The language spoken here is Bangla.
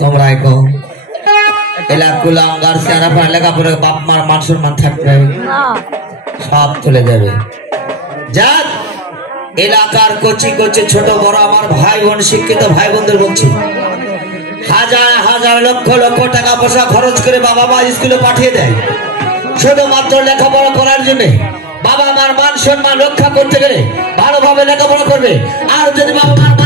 তোমরাই কো এলাকুলা অঙ্গার সেরা পড়া লেখাপড়া বাপ মার মান সম্মান থাকবে সব চলে যাবে। যাক এলাকার কচি কচি ছোট বড় আমার ভাই বোন শিক্ষিত ভাই বোনদের বলছি, হাজার হাজার লক্ষ লক্ষ টাকা পয়সা খরচ করে বাবা মা স্কুলে পাঠিয়ে দেয় শুধুমাত্র লেখাপড়া করার জন্য। বাবা মার মান সম্মান রক্ষা করতে গেলে ভালোভাবে লেখাপড়া করবে। আর যদি বাবা মার